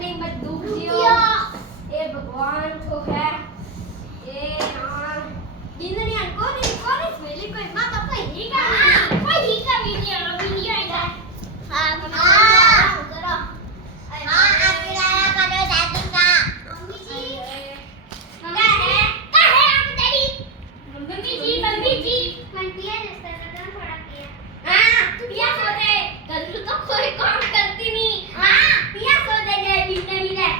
नहीं मत दुख जियो ए भगवान तो है ए यार जिंदगी को नहीं मेरी कोई मां पापा ही का कोई ही का वीडियो है हां करो हां आप करो दादी का मम्मी जी क्या है आप डैडी मम्मी जी पिया जैसा लगा थोड़ा पिया हां पिया सो दे कल तो कोई काम करती नहीं हां पिया सो दे गए बिंदड़ी रे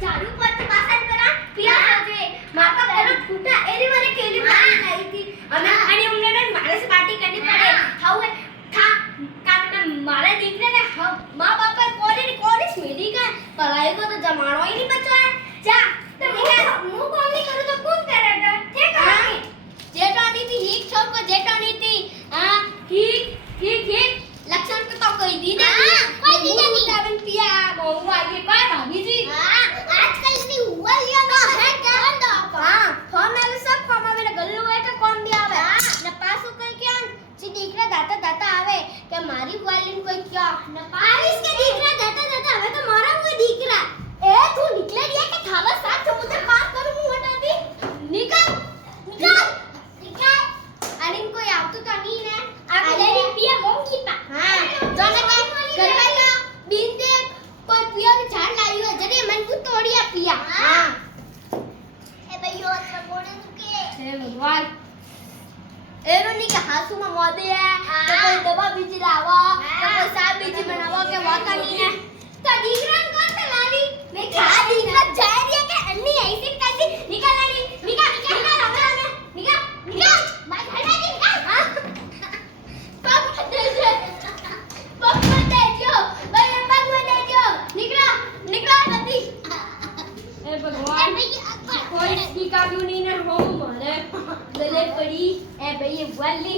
झाड़ू पोछा वासन करा पिया सो दे माता करो फूटा एरी मारे केली आई थी आणि उन्हें मारे से पार्टी करनी पड़े हाउ था का मारे दिखने ने मां बाप पर कोरी मेरी का पढ़ाई को तो जमानो ही नहीं बचा है जा तो मुंह कौन नहीं करू तो कौन करेगा ठीक है जेठानी थी हिक छोड़ को जेठानी थी हां ठीक लक्षण को तो कोई दी नहीं कोई दी नहीं टाइम पिया मोंगो आगे कोई भाभी जी हां आजकल इतनी हुआ लिया ना है क्या हां फॉर्म में सब फॉर्म में मेरा गल्लू है का कौन भी आवे न पास हो कर क्या जी दिख रहा दाता आवे कि मारी वालिन कोई क्या न पास के दिख रहा दाता हमें तो मारा हुआ दिख रहा ए तू निकले दिया कि थाला साथ समुद्र पार करूं मुंह हटा दी निकल आणि कोई आवतो तो नहीं है आप लेडी पिया मोंगी पा हां जोने के घरवाला बिंदे कोई पिया के झाड़ लाई हो जरे मन को तोड़िया पिया हां ए भैया तो बोले चुके हे भगवान एनो नहीं के हासू में मोदे है तो कोई दवा बीज लावा तो कोई साग बीज बनावा के वाता नहीं है तो दीकरान कौन से लाली मैं खा दी ना जारिया के अन्नी ऐसी कैसी निकल लाली निकल मैं घर में निकल हां पापा दे दो भाई पापा दे दो निकला जल्दी ए भगवान कोई टीका क्यों नहीं ने हो मारे गले पड़ी ए भई वाली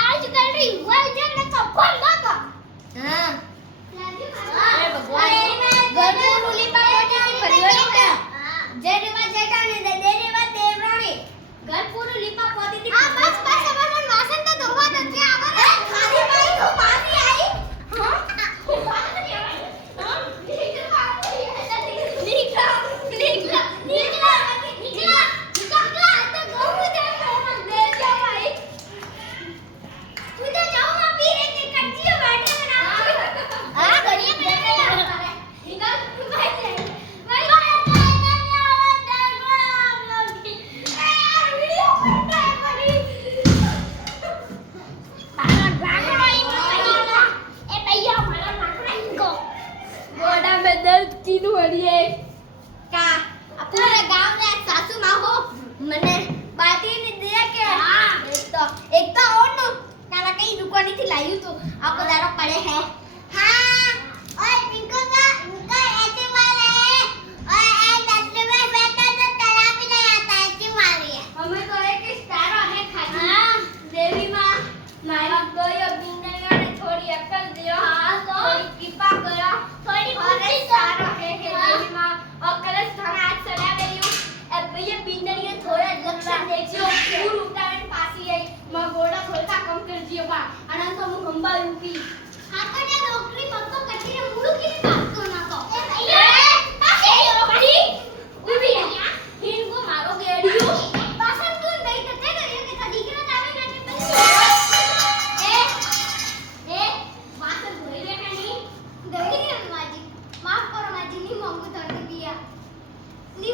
आज कर रही वाल जन तो कौन बाका हां ए भगवान घर में रूली पाया जाए परिवार का जय रेवा जेठा ने दे रेवा देवरानी घर पूरा लिपा पोती थी हां बस अब मन वासन तो धोवा दे आवा खाली भाई तो पानी आई हां पानी आई हां निकला तो गऊ दे मत दे जा भाई तू तो जाओ मां पी रे के कच्ची बैठे ना हां बढ़िया निकल भाई कीनु हरिए का पूरे गांव में सासू मां हो मने बाटी ने दिया के हां एक तो और नो तारा कहीं दुकानी थी लायू तो आपको दारो पड़े है हां ओए पिंको का इनका ऐसे वाला है ओए ए दत्रे में बैठा तो तारा भी नहीं आता ऐसे वाली है हमें तो एक स्टार है खाली हां देवी मां मारी तो ये बिंदनिया ने थोड़ी अक्ल दियो हां तो थोड़ी कृपा करो थोड़ी बुद्धि सारा है देवी मां और कलश थाना आज चला गई हूं अब ये बिंदनी ने थोड़ा लक्षण देखियो पूर उतारन पासी आई मां गोड़ा खोलता कम कर दियो बा अनंत तो मुंबा यूपी आपने नौकरी मत तो कटी रे मुड़ू की बात तो ना तो ए पासे यो बड़ी उभी है इनको मारो गेड़ियो पासन तू नहीं करते करियो के कदी के जावे ना के ए वासन धोई रे नहीं दही रे माजी माफ करो माजी नी मांगू तोड़ दिया नी